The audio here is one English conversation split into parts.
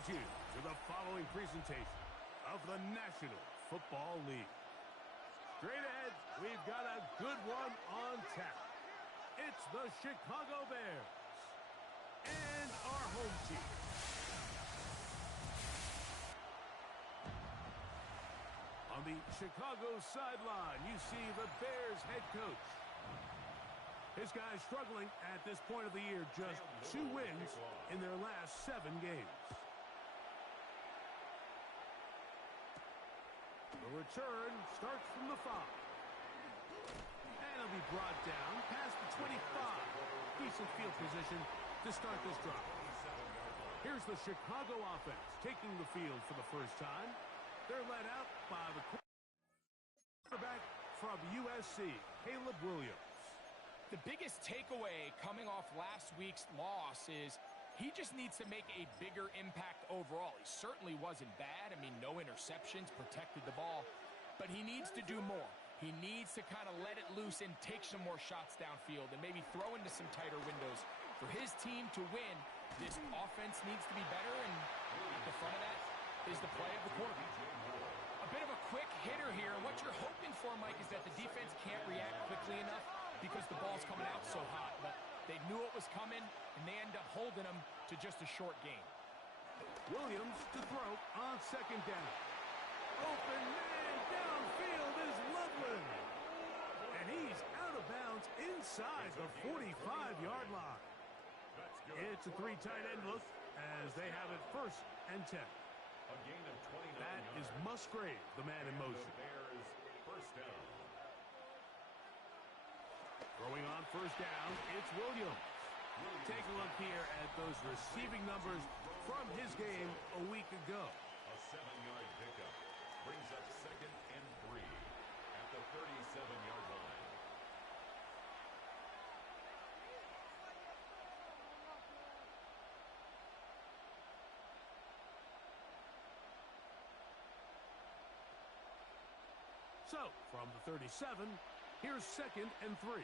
welcomes you to the following presentation of the National Football League. Straight ahead, we've got a good one on tap. It's the Chicago Bears and our home team. On the Chicago sideline, you see the Bears head coach. His guys struggling at this point of the year, just 2 wins in their last 7 games. The return starts from the 5. And it'll be brought down past the 25. Decent field position to start this drive. Here's the Chicago offense taking the field for the first time. They're led out by the quarterback from USC, Caleb Williams. The biggest takeaway coming off last week's loss is he just needs to make a bigger impact overall. He certainly wasn't bad. I mean, no interceptions, protected the ball. But he needs to do more. He needs to kind of let it loose and take some more shots downfield and maybe throw into some tighter windows. For his team to win, this offense needs to be better, and at the front of that is the play of the quarterback. A bit of a quick hitter here. What you're hoping for, Mike, is that the defense can't react quickly enough because the ball's coming out so hot. But they knew it was coming, and they end up holding them to just a short game. Williams to throw on second down. Open man downfield is Loveland. And he's out of bounds inside the 45-yard line. It's a 3 tight end look as they have it 1st and 10. That is Musgrave, the man in motion. Throwing on 1st down, it's Williams. Take a look here at those receiving numbers from his game a week ago. A 7-yard pickup brings up 2nd and 3 at the 37-yard line. So, from the 37, here's 2nd and 3.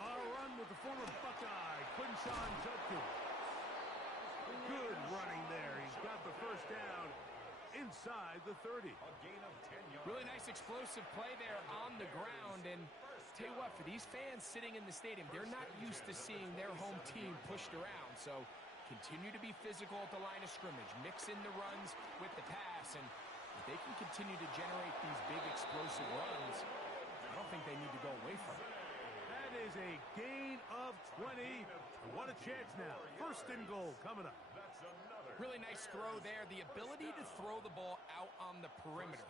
A run with the former Buckeye, Quinshawn Judkins. Good running there. He's got the 1st down inside the 30. A gain of 10 yards. Really nice explosive play there on the ground. And tell you what, for these fans sitting in the stadium, they're not used to seeing their home team pushed around. So continue to be physical at the line of scrimmage. Mix in the runs with the pass. And if they can continue to generate these big explosive runs, I don't think they need to go away from it. That is a gain of 20. And what a chance now. 1st and goal coming up. That's another. Really nice throw there. The ability to throw the ball out on the perimeter.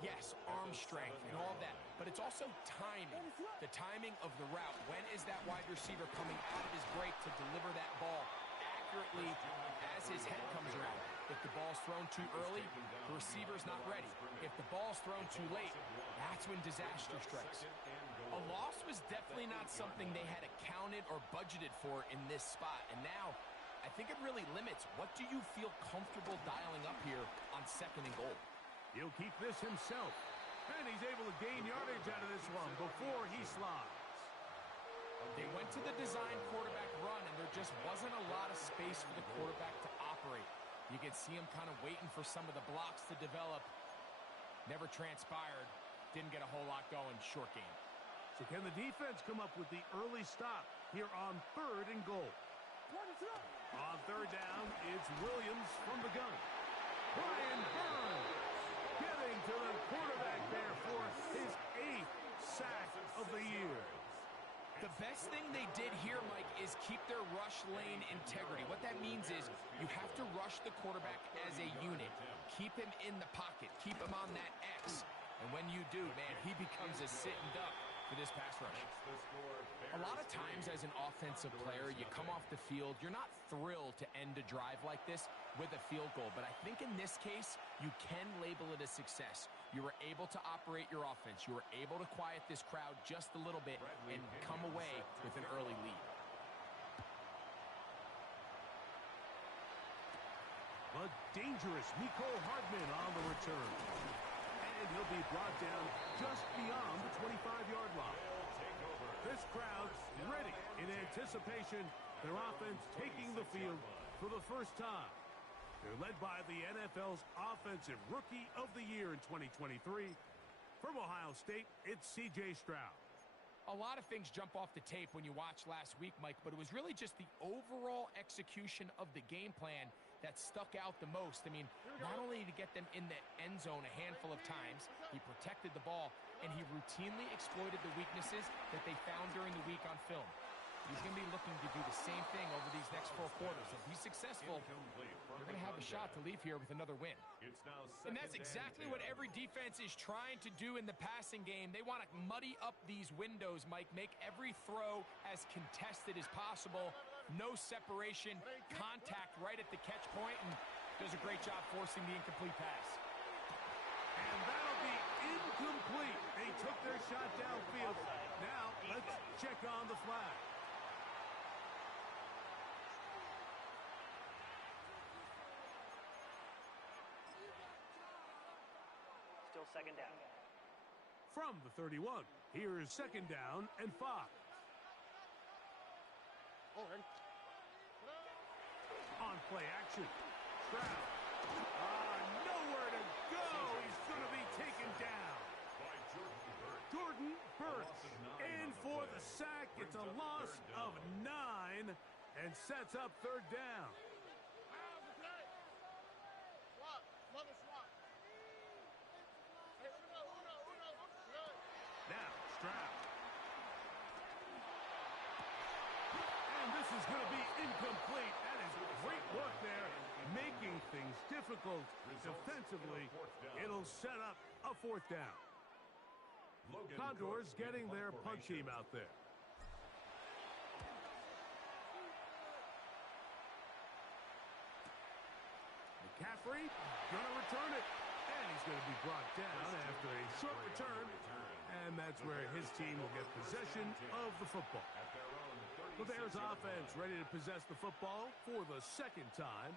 Yes, arm strength and all that. But it's also timing. The timing of the route. When is that wide receiver coming out of his break to deliver that ball accurately as his head comes around? If the ball's thrown too early, the receiver's not ready. If the ball's thrown too late, that's when disaster strikes. A loss was definitely not something they had accounted or budgeted for in this spot. And now, I think it really limits. What do you feel comfortable dialing up here on 2nd and goal? He'll keep this himself. And he's able to gain yardage out of this one before he slides. They went to the design quarterback run, and there just wasn't a lot of space for the quarterback to operate. You could see him kind of waiting for some of the blocks to develop. Never transpired. Didn't get a whole lot going. Short game. So can the defense come up with the early stop here on 3rd and goal? On 3rd down, it's Williams from the gun. Brian Burns getting to the quarterback there for his 8th sack of the year. The best thing they did here, Mike, is keep their rush lane integrity. What that means is you have to rush the quarterback as a unit. Keep him in the pocket. Keep him on that X. And when you do, man, he becomes a sitting duck for this pass rush. A lot of times as an offensive player, you come off the field, you're not thrilled to end a drive like this with a field goal. But I think in this case, you can label it a success. You were able to operate your offense. You were able to quiet this crowd just a little bit and come away with an early lead. A dangerous Miko Hardman on the return. And he'll be brought down just beyond the 25-yard line. This crowd's ready in anticipation Their offense taking the field for the first time. They're led by the NFL's Offensive Rookie of the Year in 2023. From Ohio State, it's C.J. Stroud. A lot of things jump off the tape when you watch last week, Mike, but it was really just the overall execution of the game plan that stuck out the most. I mean, not only to get them in the end zone a handful of times, he protected the ball, and he routinely exploited the weaknesses that they found during the week on film. He's going to be looking to do the same thing over these next 4 quarters. If he's successful, they're going to have a shot to leave here with another win. And that's exactly what every defense is trying to do in the passing game. They want to muddy up these windows, Mike, make every throw as contested as possible. No separation, contact right at the catch point, and does a great job forcing the incomplete pass. And that'll be incomplete. They took their shot downfield. Now, let's check on the flag. Still second down. From the 31, here is second down and 5. On play action, Stroud. Nowhere to go. He's going to be taken down. Jordan Burch in for the sack. It's a loss of 9 and sets up third down. Now, Stroud. And this is going to be incomplete. That is great work there, making things difficult defensively. It'll set up a fourth down. Condors getting their punt team out there. McCaffrey gonna return it, and he's gonna be brought down after a short return, and that's where his team will get possession of the football. The Bears offense ready to possess the football for the second time.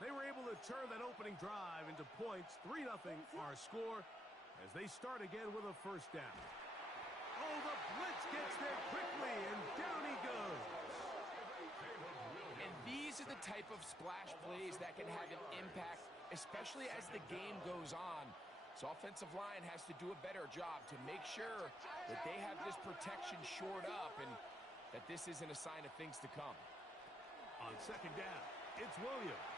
They were able to turn that opening drive into points. 3-0 our score as they start again with a first down. Oh, the blitz gets there quickly, and down he goes. And these are the type of splash plays that can have an impact, especially as the game goes on. So offensive line has to do a better job to make sure that they have this protection shored up and that this isn't a sign of things to come. On second down, it's Williams.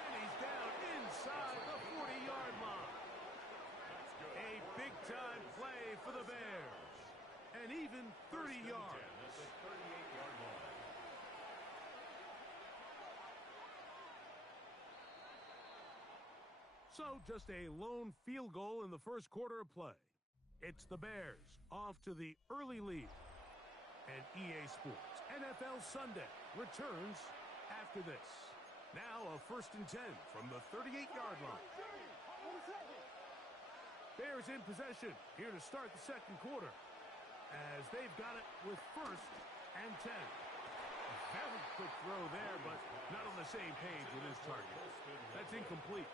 And he's down inside the 40-yard line. A big-time play for the Bears. And even 30 yards. So just a lone field goal in the first quarter of play. It's the Bears off to the early lead. And EA Sports NFL Sunday returns after this. Now a 1st and 10 from the 38-yard line. Bears in possession here to start the second quarter as they've got it with 1st and 10. A very quick throw there, but not on the same page with his target. That's incomplete.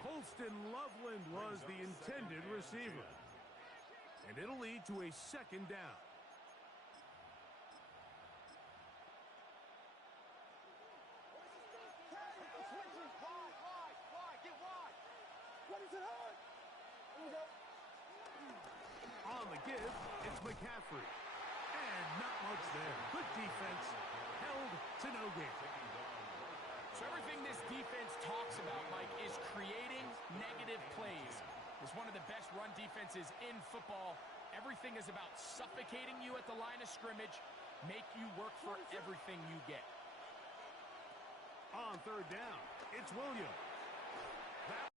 Holston Loveland was the intended receiver. And it'll lead to a second down. On the give, it's McCaffrey. And not much there. Good defense. Held to no gain. So everything this defense talks about, Mike, is creating negative plays. It's one of the best run defenses in football. Everything is about suffocating you at the line of scrimmage, make you work for everything you get. On third down, it's Williams. That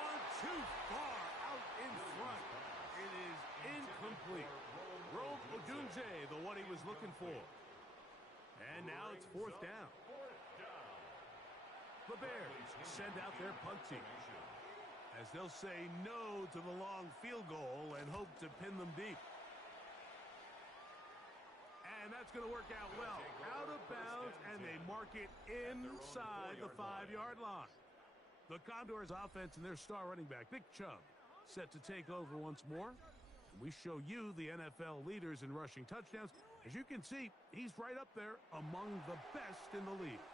Gone too far out in front. It is incomplete. Rome Odunze, the one he was looking for. And now it's fourth down. The Bears send out their punt team, as they'll say no to the long field goal and hope to pin them deep. And that's going to work out well. Out of bounds, and they mark it inside the 5-yard line. The Condors offense and their star running back, Nick Chubb, set to take over once more. We show you the NFL leaders in rushing touchdowns. As you can see, he's right up there among the best in the league.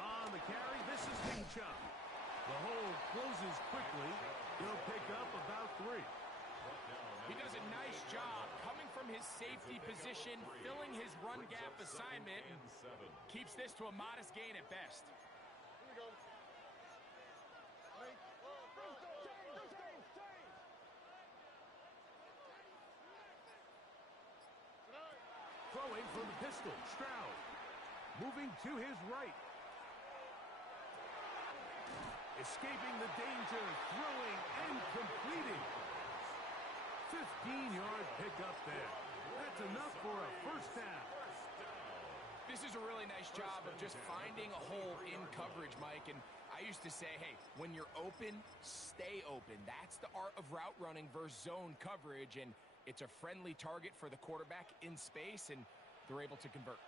On the carry, this is Nick Chubb. The hole closes quickly. He'll pick up about 3. He does a nice job coming from his safety position, filling his run gap assignment, and keeps this to a modest gain at best. Throwing from the pistol, Stroud. Moving to his right. Escaping the danger, throwing and completing. 15-yard pickup there. That's enough for a first down. This is a really nice job of just finding a hole in coverage, Mike. And I used to say, hey, when you're open, stay open. That's the art of route running versus zone coverage. And it's a friendly target for the quarterback in space, and they're able to convert.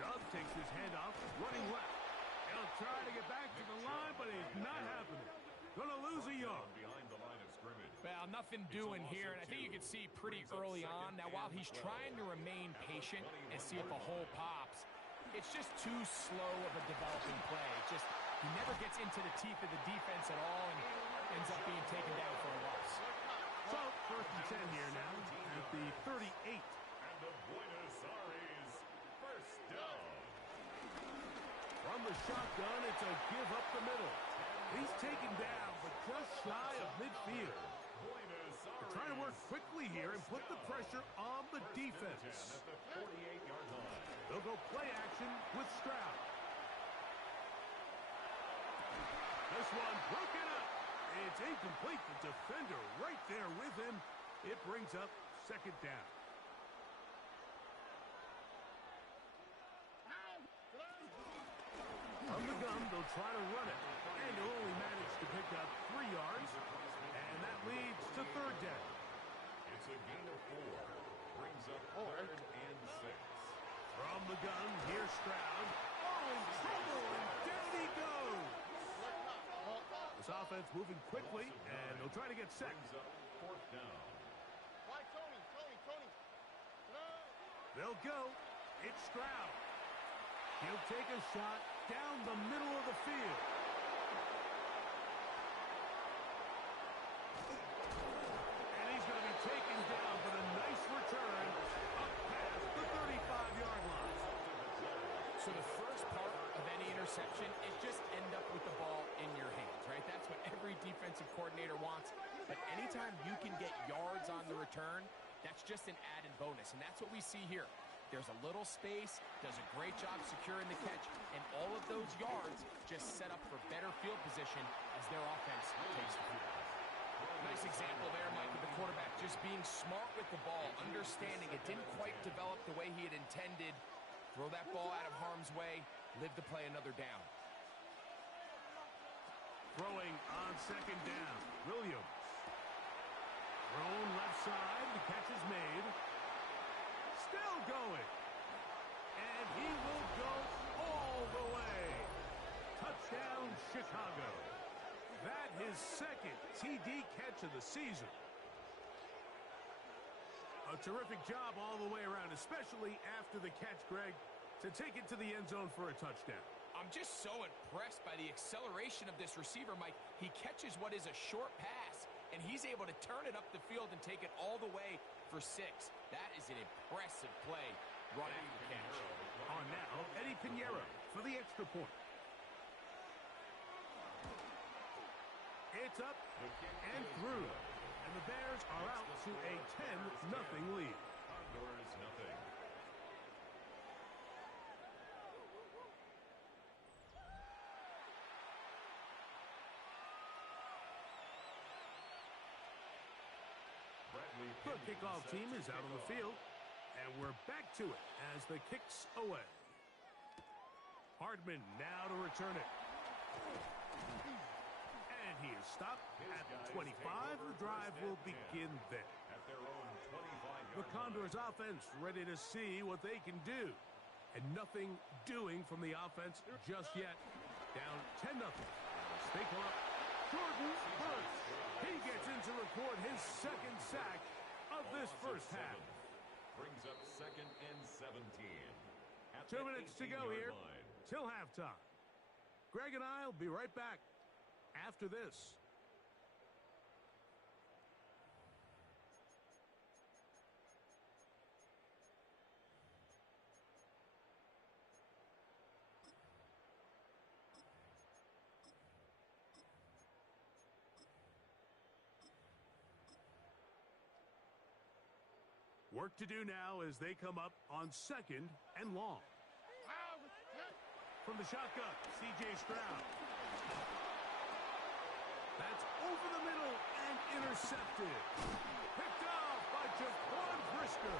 Chubb takes his handoff, running left. He'll try to get back to the line, but it's not happening. Gonna lose a yard. Behind the line of scrimmage. Well, nothing doing here, and I think you can see pretty early on. Now, while he's trying to remain patient and see if the hole pops, it's just too slow of a developing play. It's just, he never gets into the teeth of the defense at all and ends up being taken down for a loss. So, first and 10 here now at the 38. And the Buenos Aires first down. From the shotgun, it's a give up the middle. He's taken down, but just shy of midfield. They're trying to work quickly here and put the pressure on the defense. At the 48-yard line. They'll go play action with Stroud. This one broken up. It's incomplete. The defender right there with him. It brings up second down. From the gun, they'll try to run it. And they'll only manage to pick up 3 yards. And that leads to third down. It's a gain of 4. Brings up third and 6. From the gun, here's Stroud. Oh, in trouble, and down he goes. This offense moving quickly, and they'll try to get set. Brings up fourth down. They'll go. It's Stroud. He'll take a shot down the middle of the field. And he's going to be taken down, but a nice return up past the 35-yard line. So the first part of any interception is just end up with the ball in your hands, right? That's what every defensive coordinator wants. But anytime you can get yards on the return, that's just an added bonus. And that's what we see here. There's a little space, does a great job securing the catch, and all of those yards just set up for better field position as their offense takes the field. Nice example there, Mike, of the quarterback just being smart with the ball, understanding it didn't quite develop the way he had intended. Throw that ball out of harm's way, live to play another down. Throwing on second down, Williams. Thrown left side, the catch is made. Still going. And he will go all the way. Touchdown, Chicago. That his second TD catch of the season. A terrific job all the way around, especially after the catch, Greg, to take it to the end zone for a touchdown. I'm just so impressed by the acceleration of this receiver, Mike. He catches what is a short pass, and he's able to turn it up the field and take it all the way for 6. That is an impressive play right after the catch. On now, Eddie Pinheiro for the extra point. It's up and through. And the Bears are out to a 10-0 lead. Condors 0. The kickoff team is out on the field, and we're back to it as the kick's away. Hardman now to return it. And he is stopped at the 25. The drive will begin there. The Condors offense ready to see what they can do. And nothing doing from the offense just yet. Down 10-0. They come up. Jordan Hurts. He gets into record his second sack of this first half. Brings up 2nd and 17. 2 minutes to go here till halftime. Greg and I will be right back after this. Work to do now as they come up on 2nd and long. From the shotgun, C.J. Stroud. That's over the middle and intercepted. Picked off by Jaquan Brisker.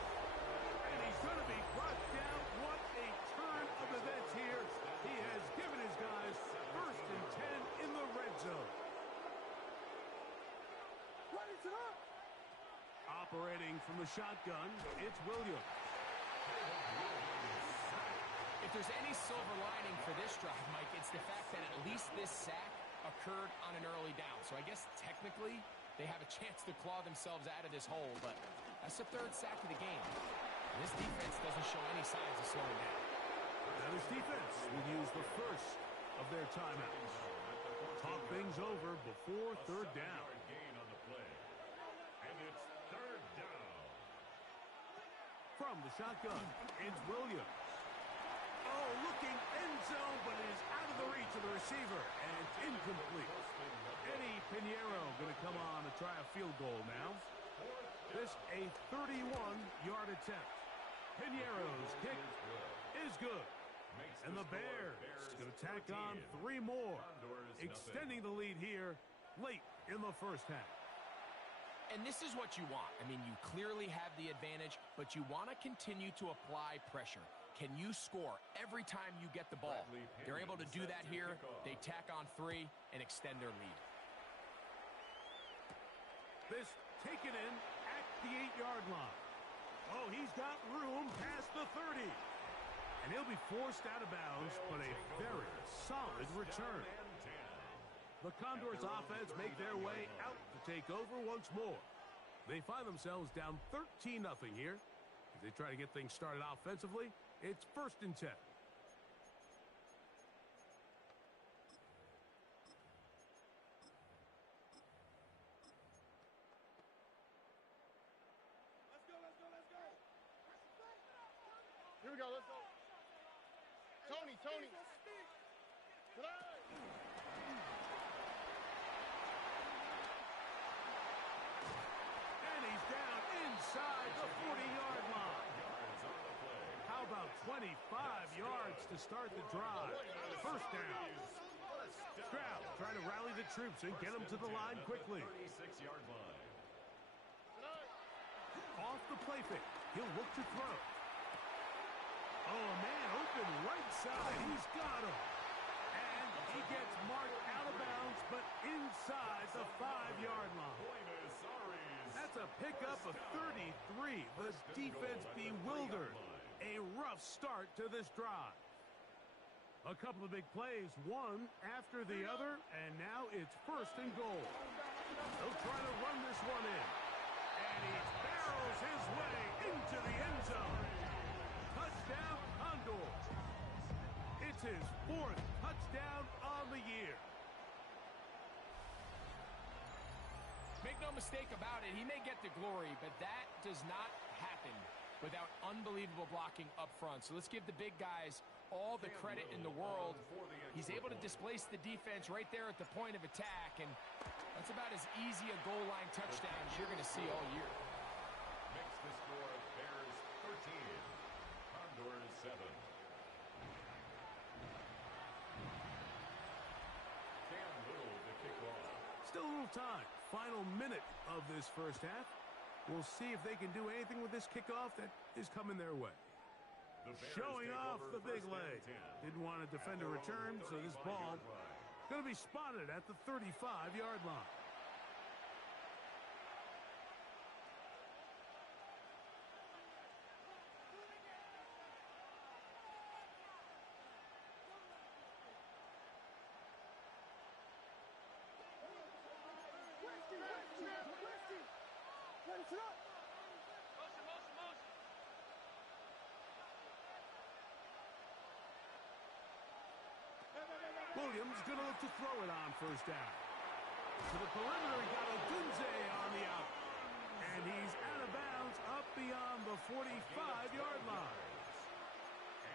And he's going to be brought down. What a turn of events here. He has given his guys 1st and 10 in the red zone. Operating from the shotgun, it's Williams. If there's any silver lining for this drive, Mike, it's the fact that at least this sack occurred on an early down. So I guess technically they have a chance to claw themselves out of this hole, but that's the 3rd sack of the game. And this defense doesn't show any signs of slowing down. Now this defense will use the first of their timeouts. Talk things over before 3rd down. From the shotgun, it's Williams. Oh, looking end zone, but it is out of the reach of the receiver, and it's incomplete. Eddie Pinheiro going to come on to try a field goal now. This a 31-yard attempt. Pinheiro's kick is good. And the Bears going to tack on 3 more, extending the lead here late in the first half. And this is what you want. I mean, you clearly have the advantage, but you want to continue to apply pressure. Can you score every time you get the ball? They're able to do that here. They tack on 3 and extend their lead. This taken in at the 8-yard line. Oh, he's got room past the 30. And he'll be forced out of bounds, but a very solid return. The Condors offense make their way out to take over once more. They find themselves down 13-0 here. As they try to get things started offensively, it's 1st and 10. Here we go, let's go. Tony. And he's down inside the 40-yard line. How about 25 yards to start the drive? 1st down. Stroud trying to rally the troops and get them to the line quickly. Off the play fake. He'll look to throw. Oh, a man open right side. He's got him. And he gets marked out of bounds, but inside the 5-yard line. That's a pickup of 33. The defense bewildered. A rough start to this drive. A couple of big plays, one after the other, and now it's 1st and goal. They'll try to run this one in. And he barrels his way into the end zone. Touchdown, Condors. It's his 4th touchdown on the year. Make no mistake about it, he may get the glory, but that does not happen without unbelievable blocking up front. So let's give the big guys all the credit in the world. He's able to displace the defense right there at the point of attack, and that's about as easy a goal line touchdown as you're going to see all year. Makes the score Bears 13, Condors 7. Still a little time. Final minute of this first half. We'll see if they can do anything with this kickoff that is coming their way. Showing off the big leg. Didn't want to defend a return, so this ball going to be spotted at the 35-yard line. Williams going to look to throw it on first down. To the perimeter, he got a Twinsinc on the out. And he's out of bounds up beyond the 45-yard line.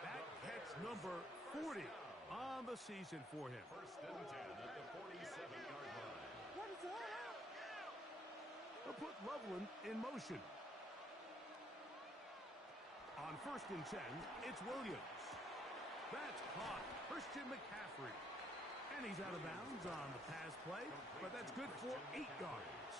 That catch number 40 on the season for him. First and 10 at the 47-yard line. They'll put Loveland in motion. On first and 10, it's Williams. That's caught. Christian McCaffrey. And he's out of bounds on the pass play, but that's good for 8 yards.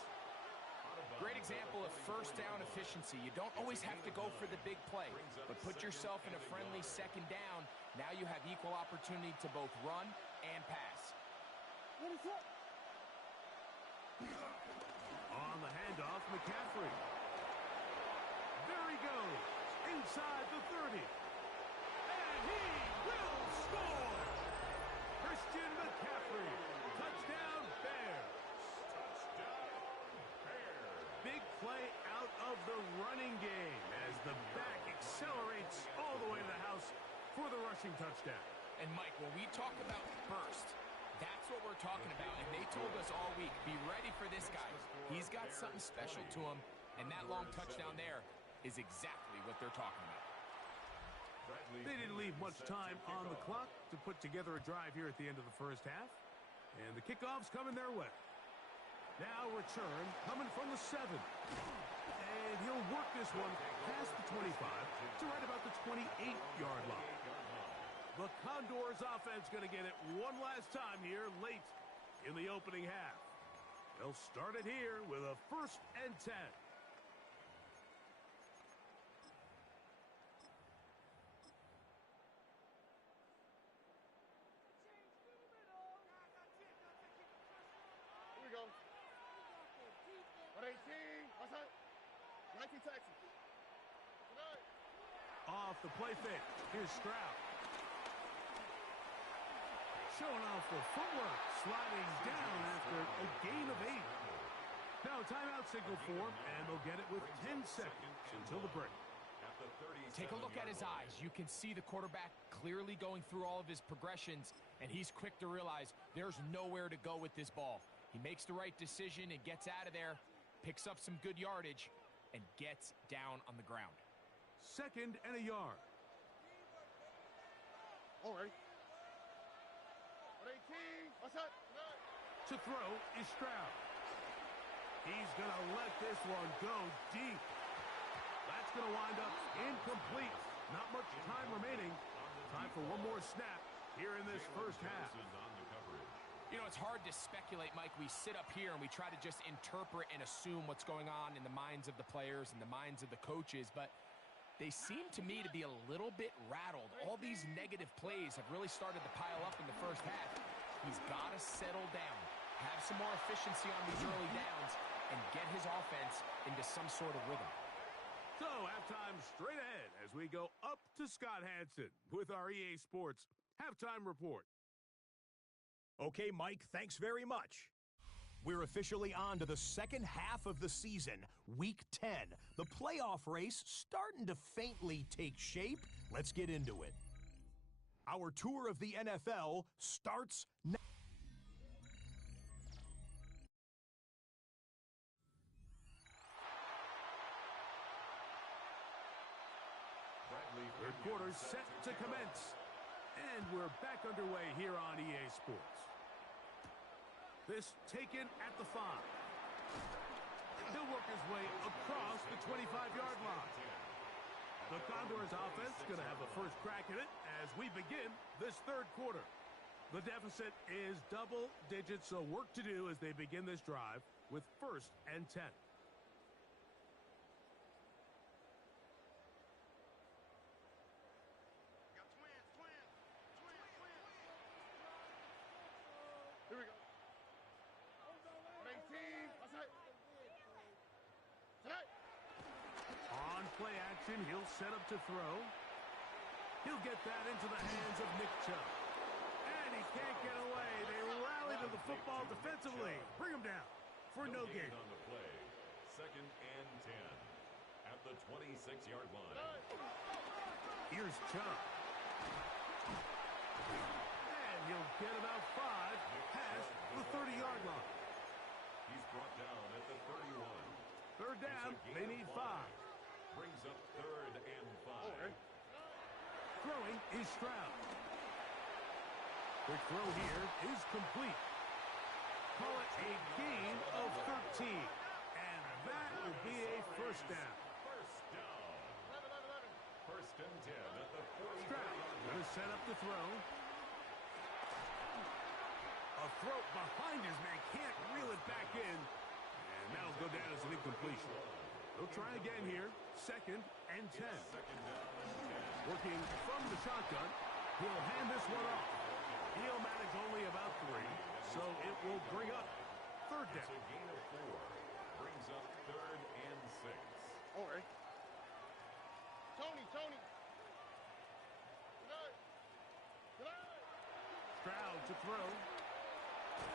Great example of first down efficiency. You don't always have to go for the big play, but put yourself in a friendly second down. Now you have equal opportunity to both run and pass. On the handoff, McCaffrey. There he goes, inside the 30. And he will score! Christian McCaffrey. Touchdown, Bears. Big play out of the running game as the back accelerates all the way to the house for the rushing touchdown. And Mike, when we talk about burst, that's what we're talking about. And they told us all week, be ready for this guy. He's got something special to him. And that long touchdown there is exactly what they're talking about. They didn't leave much time on the clock to put together a drive here at the end of the first half. And the kickoff's coming their way. Now return coming from the 7. And he'll work this one past the 25 to right about the 28-yard line. The Condors offense going to get it one last time here late in the opening half. They'll start it here with a first and 10. Here we go. 118. What's that? 19 Texas. Off the play fake. Here's Stroud. Showing off the footwork. Sliding down after a gain of 8. Now a timeout signal for him, and they'll get it with 10 seconds until the break. Take a look at his eyes. You can see the quarterback clearly going through all of his progressions, and he's quick to realize there's nowhere to go with this ball. He makes the right decision and gets out of there, picks up some good yardage, and gets down on the ground. Second and a yard. All right. 118. What's that? To throw is Stroud. He's going to let this one go deep. That's going to wind up incomplete. Not much time remaining. Time for one more snap here in this first half. You know, it's hard to speculate, Mike. We sit up here and we try to just interpret and assume what's going on in the minds of the players and the minds of the coaches, but they seem to me to be a little bit rattled. All these negative plays have really started to pile up in the first half. He's got to settle down, have some more efficiency on these early downs, and get his offense into some sort of rhythm. So, halftime straight ahead as we go up to Scott Hansen with our EA Sports Halftime Report. Okay, Mike, thanks very much. We're officially on to the second half of the season, Week 10. The playoff race starting to faintly take shape. Let's get into it. Our tour of the NFL starts now. Third quarter set to commence. And we're back underway here on EA Sports. This taken at the 5. He'll work his way across the 25-yard line. The Condors offense going to have the first crack at it as we begin this third quarter. The deficit is double digits, so work to do as they begin this drive with first and 10. action. He'll set up to throw. He'll get that into the hands of Nick Chubb. And he can't get away. They rally to the football defensively. Bring him down for no gain. On the play. Second and 10 at the 26-yard line. Here's Chubb. And he'll get about 5 past the 30-yard line. He's brought down at the 31. Third down, they need 5. Brings up third and 5. Throwing is Stroud. Quick throw here is complete. Call it a gain of 13. And that will be a first down. First down. First and 10 at the 40. Stroud going to set up the throw. A throw behind his man. Can't reel it back in. And that'll go down as an incompletion. They'll try again here. Second and 10. Working from the shotgun. He'll hand this one off. He'll manage only about 3. So it will bring up third down. It's a gain of 4. Brings up third and 6. All right. Tony. Stroud to throw.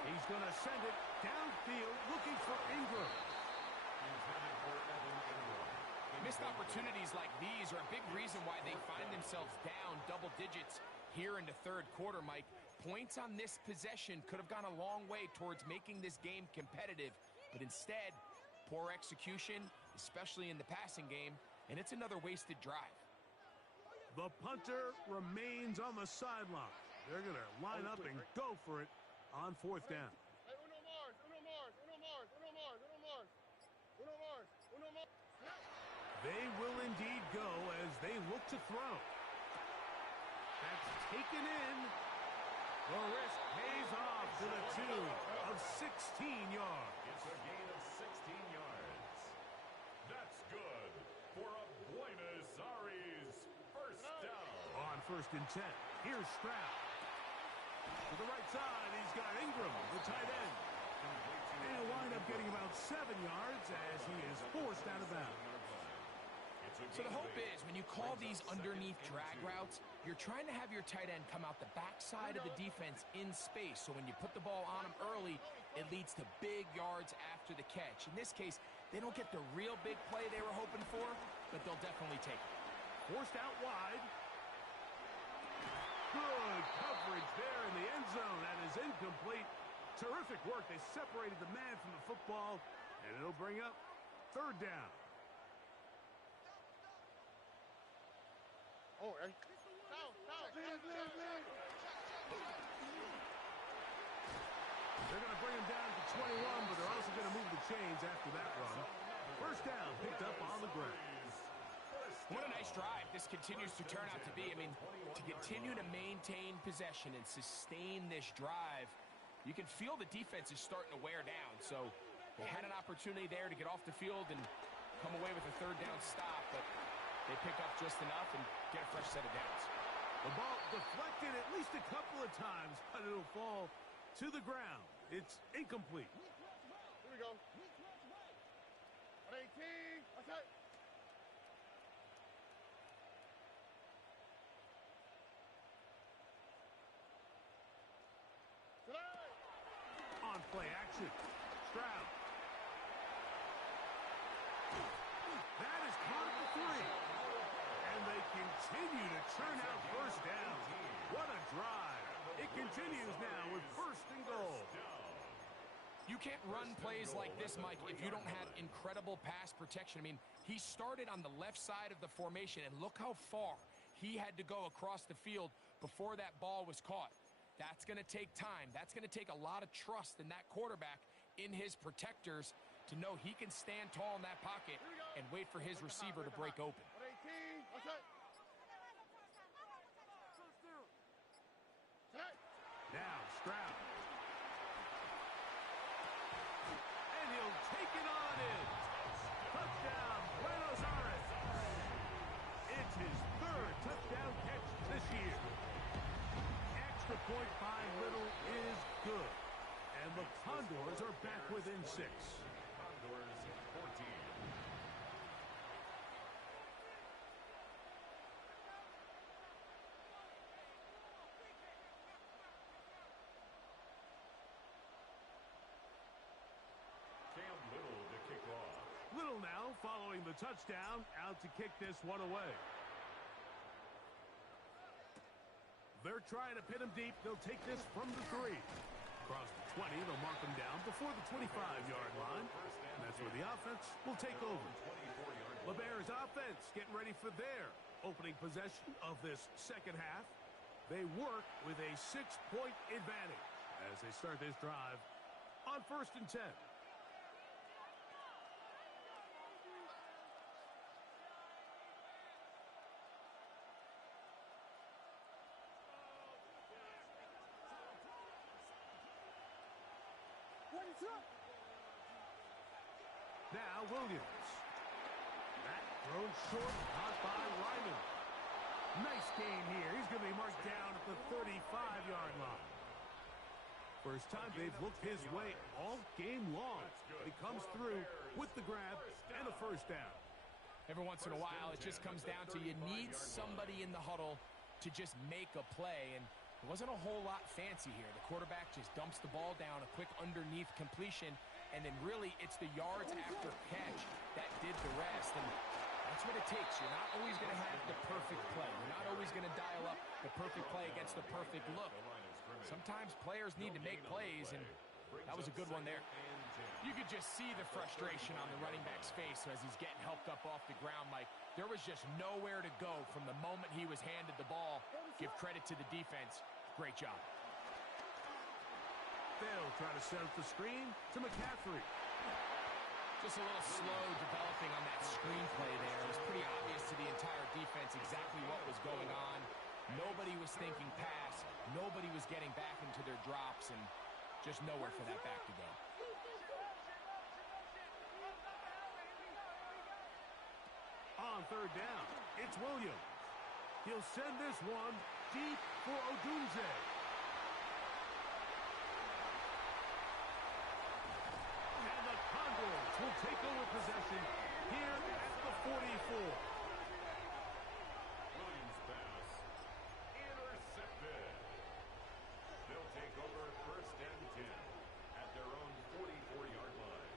He's going to send it downfield looking for Ingram. Intended for Evan Ingram. Missed opportunities like these are a big reason why they find themselves down double digits here in the third quarter, Mike. Points on this possession could have gone a long way towards making this game competitive, but instead, poor execution, especially in the passing game, and it's another wasted drive. The punter remains on the sideline. They're going to line up and go for it on fourth down. Hey, Uno Mars. They will indeed go as they look to throw. That's taken in. The risk pays off to the tune of 16 yards. It's a gain of 16 yards. That's good for a Buenos Aires first down. On first and 10, here's Stroud. To the right side, he's got Ingram, the tight end. And he'll wind up getting about 7 yards as he is forced out of bounds. So the hope is when you call these underneath drag routes, you're trying to have your tight end come out the backside of the defense in space. So when you put the ball on him early, it leads to big yards after the catch. In this case, they don't get the real big play they were hoping for, but they'll definitely take it. Forced out wide. Good coverage there in the end zone. That is incomplete. Terrific work. They separated the man from the football, and it'll bring up third down. All right. They're going to bring him down to 21, but they're also going to move the chains after that run. First down picked up on the ground. What a nice drive this continues to turn out to be. I mean, to continue to maintain possession and sustain this drive, you can feel the defense is starting to wear down. So they had an opportunity there to get off the field and come away with a third down stop, but they pick up just enough and get a fresh set of downs. The ball deflected at least a couple of times, but it'll fall to the ground. It's incomplete. Here we go. 18. What's that? On play action. Stroud. That is caught at the 3. And they continue to churn out first down. What a drive. It continues now with first and goal. You can't run plays like this, Mike, if you don't have incredible pass protection. I mean, he started on the left side of the formation, and look how far he had to go across the field before that ball was caught. That's going to take time. That's going to take a lot of trust in that quarterback, in his protectors, to know he can stand tall in that pocket and wait for his receiver to break open. 18. What's that? Now Stroud. And he'll take it on in. Touchdown, Buenos Aires. It's his third touchdown catch this year. Extra point by Little is good. And the Condors are back within 6. Condors 14. following the touchdown, out to kick this one away. They're trying to pin him deep. They'll take this from the 3. Across the 20, they'll mark him down before the 25-yard line. And that's where the offense will take over. LeBear's offense getting ready for their opening possession of this second half. They work with a 6-point advantage as they start this drive on 1st and 10. Now Williams. That thrown short, caught by Ryman. Nice game here. He's going to be marked down at the 35-yard line. First time they've looked his way all game long. He comes through with the grab and a first down. Every once in a while, it just comes down to you need somebody in the huddle to just make a play. And it wasn't a whole lot fancy here. The quarterback just dumps the ball down, a quick underneath completion, and then really it's the yards after catch that did the rest. And that's what it takes. You're not always going to have the perfect play. You're not always going to dial up the perfect play against the perfect look. Sometimes players need to make plays, and that was a good one there. You could just see the frustration on the running back's face as he's getting helped up off the ground, Mike. There was just nowhere to go from the moment he was handed the ball. Give credit to the defense. Great job. They'll try to set up the screen to McCaffrey. Just a little slow developing on that screenplay there. It was pretty obvious to the entire defense exactly what was going on. Nobody was thinking pass. Nobody was getting back into their drops, and just nowhere for that back to go. On 3rd down, it's Williams. He'll send this one deep for Odunze. And the Condors will take over possession here at the 44. Williams pass. Intercepted. They'll take over 1st and 10 at their own 44-yard line.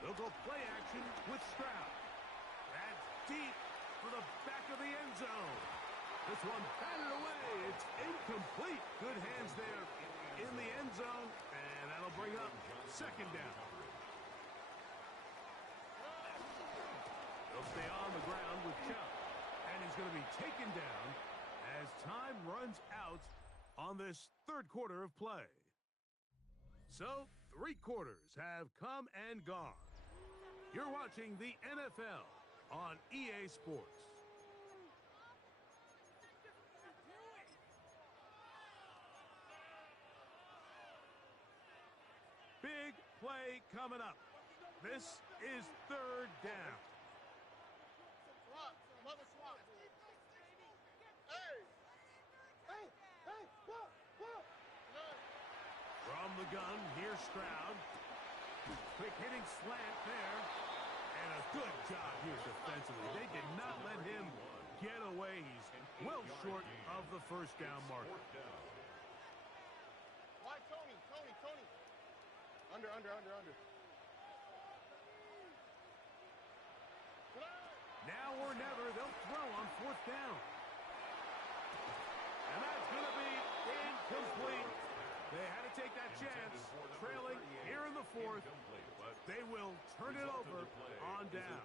They'll go play action with Stroud. That's deep for the back of the end zone. This one batted away. It's incomplete. Good hands there in the end zone, and that'll bring up 2nd down. They'll stay on the ground with Chubb, and he's going to be taken down as time runs out on this 3rd quarter of play. So, 3 quarters have come and gone. You're watching the NFL on EA Sports. Big play coming up. This is 3rd down. From the gun, here's Stroud. Quick hitting slant there. And a good job here defensively. They did not let him get away. He's well short of the 1st down marker. Why, Tony? Under. Now or never, they'll throw on 4th down. And that's going to be incomplete. They had to take that chance, trailing here in the 4th, but they will turn it over on down.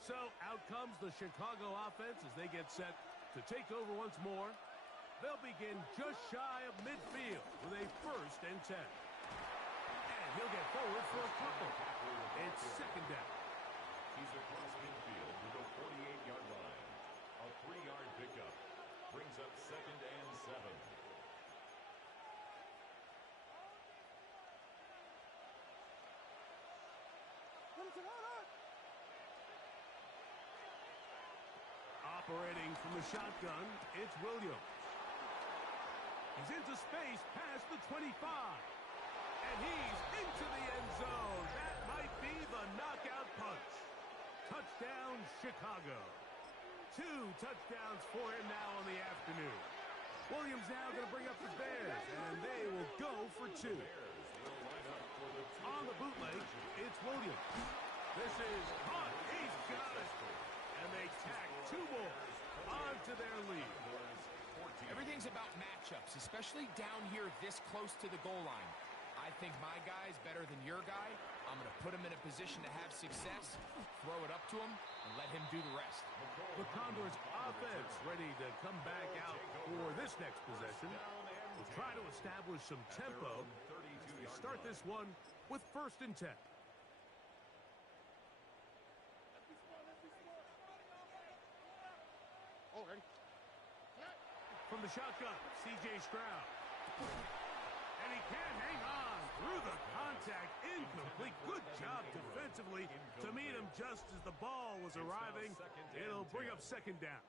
So out comes the Chicago offense as they get set to take over once more. They'll begin just shy of midfield with a 1st and 10. And he'll get forward for a couple. It's 2nd down. He's across midfield to the 48-yard line. A 3-yard pickup brings up 2nd and 7. Operating from the shotgun, it's Williams. He's into space past the 25. And he's into the end zone. That might be the knockout punch. Touchdown, Chicago. 2 touchdowns for him now on the afternoon. Williams now going to bring up the Bears, and they will go for 2. On the bootleg, it's Williams. This is caught. He's got it. And they tack 2 more onto their lead. Everything's about matchups, especially down here this close to the goal line. I think my guy's better than your guy. I'm going to put him in a position to have success, throw it up to him, and let him do the rest. The Condors offense ready to come back out for this next possession. We'll try to establish some tempo. We start this one with 1st and 10. Oh, ready. From the shotgun, C.J. Stroud. And he can't hang on through the contact. Incomplete. Good job defensively to meet him just as the ball was arriving. It'll bring up 2nd down.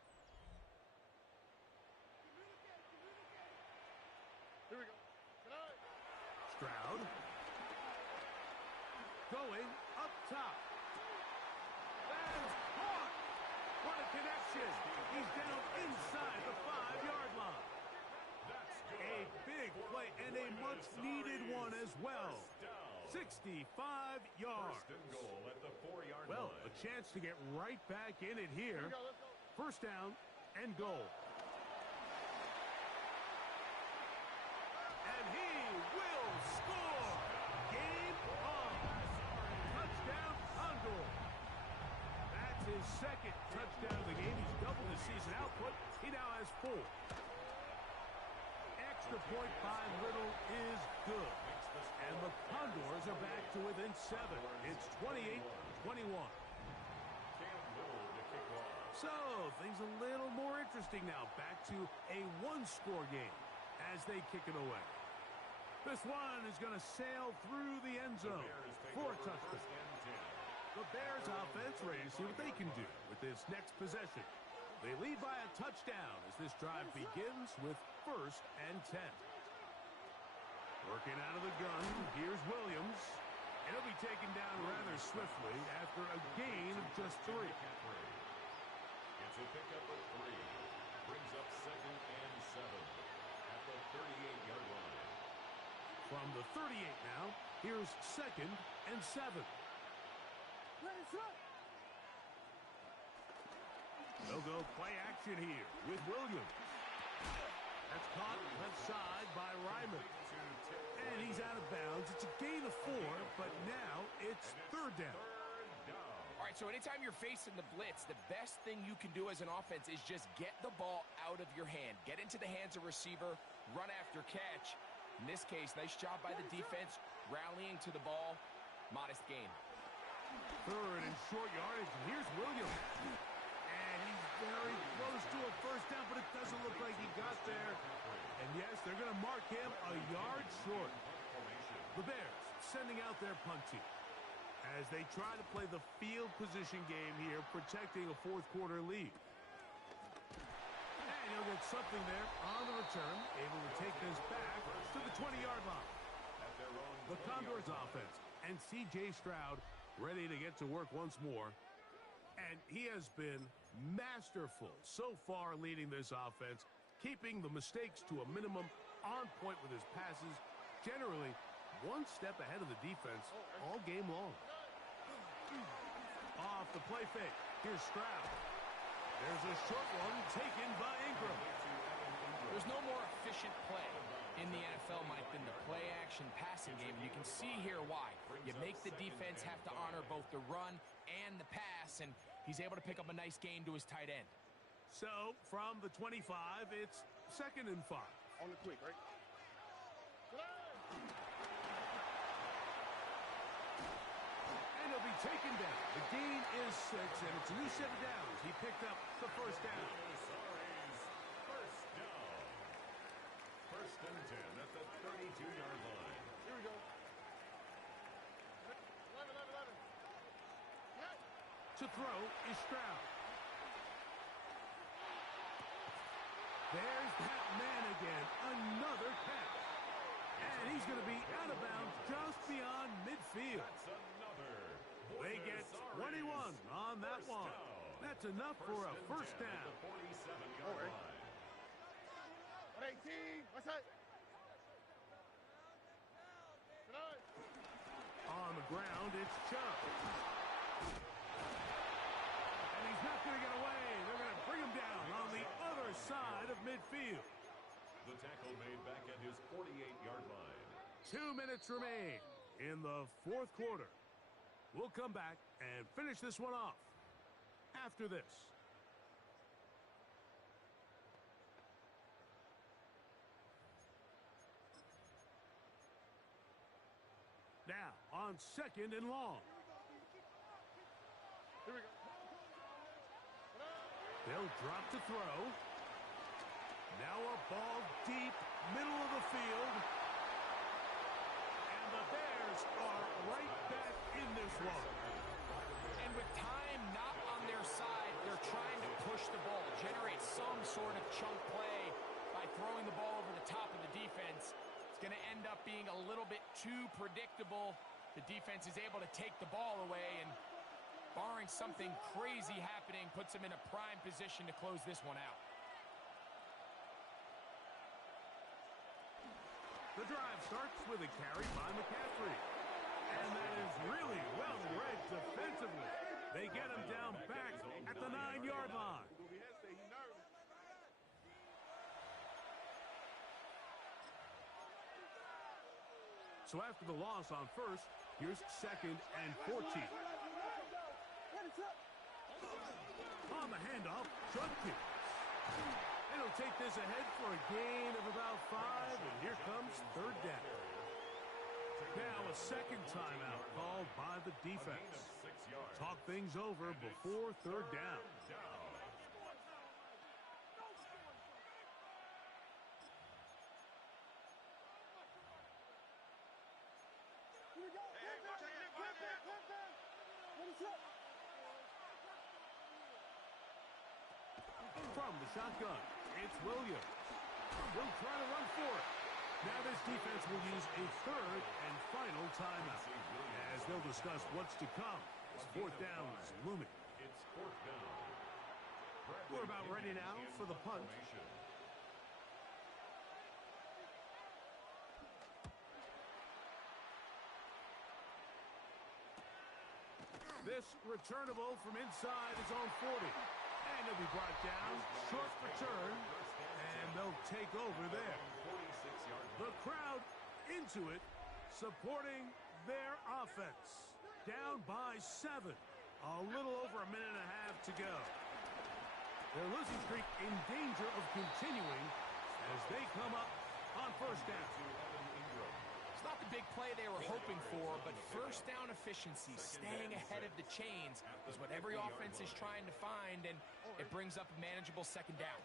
Here we go. Stroud. Going up top. That is caught. What a connection. He's down inside the 5-yard line. A big play and a much-needed one as well. 65 yards. Well, a chance to get right back in it here. 1st down and goal. And he will score. Game on. Touchdown, Condor. That's his 2nd touchdown of the game. He's doubled his season output. He now has 4. Extra point by Little is good. And the Condors are back to within 7. It's 28-21. So, things a little more interesting now. Back to a 1-score game as they kick it away. This one is going to sail through the end zone for a touchdown. The Bears offense ready to see what they can do with this next possession. They lead by a touchdown as this drive begins with 1st and 10. Working out of the gun, here's Williams. And he'll be taken down rather swiftly after a gain of just 3. It's a pickup of 3. Brings up 2nd and 7 at the 38-yard line. From the 38 now, here's 2nd and 7. They'll go play action here with Williams. That's caught left side by Ryman. And he's out of bounds. It's a gain of 4, but now it's 3rd down. All right, so anytime you're facing the blitz, the best thing you can do as an offense is just get the ball out of your hand. Get into the hands of receiver, run after catch. In this case, nice job by the defense, rallying to the ball. Modest gain. 3rd and short yardage. Here's Williams. And he's very close to a 1st down, but it doesn't look like he got there. And yes, they're going to mark him a yard short. The Bears sending out their punt team as they try to play the field position game here, protecting a 4th quarter lead. And he'll get something there on the return, able to take this back to the 20-yard line. The Condors offense and C.J. Stroud ready to get to work once more. And he has been masterful so far leading this offense, keeping the mistakes to a minimum, on point with his passes, generally 1 step ahead of the defense all game long. Off the play fake, here's Stroud. There's a short one taken by Ingram. There's no more efficient play in the NFL, Mike, than the play-action passing game. And you can see here why. You make the defense have to honor both the run and the pass, and he's able to pick up a nice gain to his tight end. So, from the 25, it's 2nd and 5. On the quick, right? And he'll be taken down. The gain is 6, and it's a new set of downs. He picked up the 1st down. First and 10 at the 32-yard line. Here we go. 11. To throw is Stroud. There's that man again. Another catch. And he's going to be out of bounds just beyond midfield. They get 21 on that one. That's enough for a 1st down. 47-yard line. 118. What's that? ground, it's Chubb. And he's not going to get away. They're going to bring him down on the other side of midfield. The tackle made back at his 48-yard line. 2 minutes remain in the fourth quarter. We'll come back and finish this one off after this. Now on 2nd and long. Here we go. They'll drop to throw. Now a ball deep, middle of the field. And the Bears are right back in this one. And with time not on their side, they're trying to push the ball, generate some sort of chunk play by throwing the ball over the top of the defense. It's going to end up being a little bit too predictable. The defense is able to take the ball away, and barring something crazy happening, puts them in a prime position to close this one out. The drive starts with a carry by McCaffrey. And that is really well read defensively. They get him down back at the 9-yard line. So after the loss on first, here's 2nd and 14. On the handoff, Judkins. And he'll take this ahead for a gain of about 5, and here comes 3rd down. Now a second timeout called by the defense. Talk things over before 3rd down. From the shotgun, it's Williams. He'll try to run for it. Now this defense will use a 3rd and final timeout, as they'll discuss what's to come as 4th down is looming. It's 4th down. We're about ready now for the punt. This returnable from inside his own 40. And he'll be brought down, short return, and they'll take over there. The crowd into it, supporting their offense. Down by 7. A little over a minute and a half to go. Their losing streak in danger of continuing as they come up on 1st down. It's not the big play they were hoping for, but 1st down efficiency, staying ahead of the chains, is what every offense is trying to find, and it brings up a manageable 2nd down.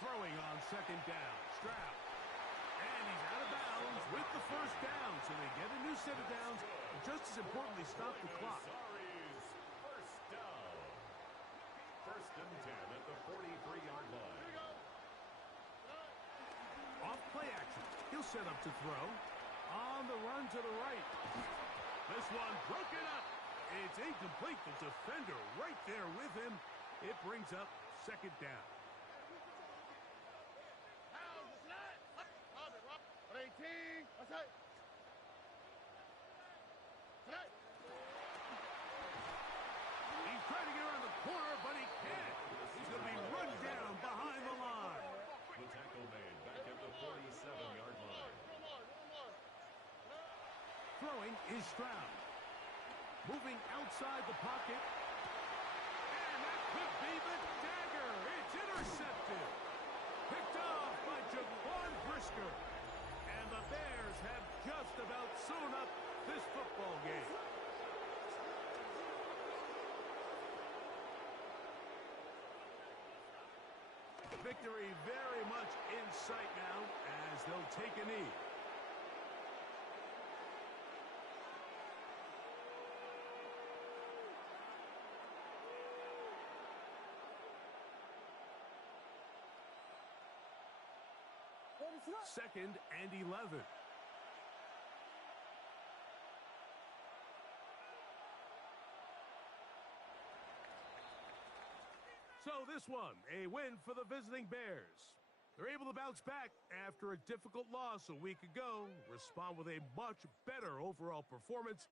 Throwing on 2nd down, Stroud. And he's out of bounds with the 1st down, so they get a new set of downs, and just as importantly, stop the clock. 1st down. 1st and 10 at the 43-yard line. Off play action. He'll set up to throw. On the run to the right. This one broken up. It's incomplete. The defender right there with him. It brings up 2nd down. He's trying to get around the corner, but he can't. He's going to be run down behind the line. The tackle made back at the 47-yard line. Throwing is Stroud. Moving outside the pocket. And that could be the dagger. It's intercepted. Picked off by Jaquan Brisker. And the Bears have just about sewn up this football game. Victory very much in sight now as they'll take a knee. Second and 11. So this one, a win for the visiting Bears. They're able to bounce back after a difficult loss a week ago, respond with a much better overall performance.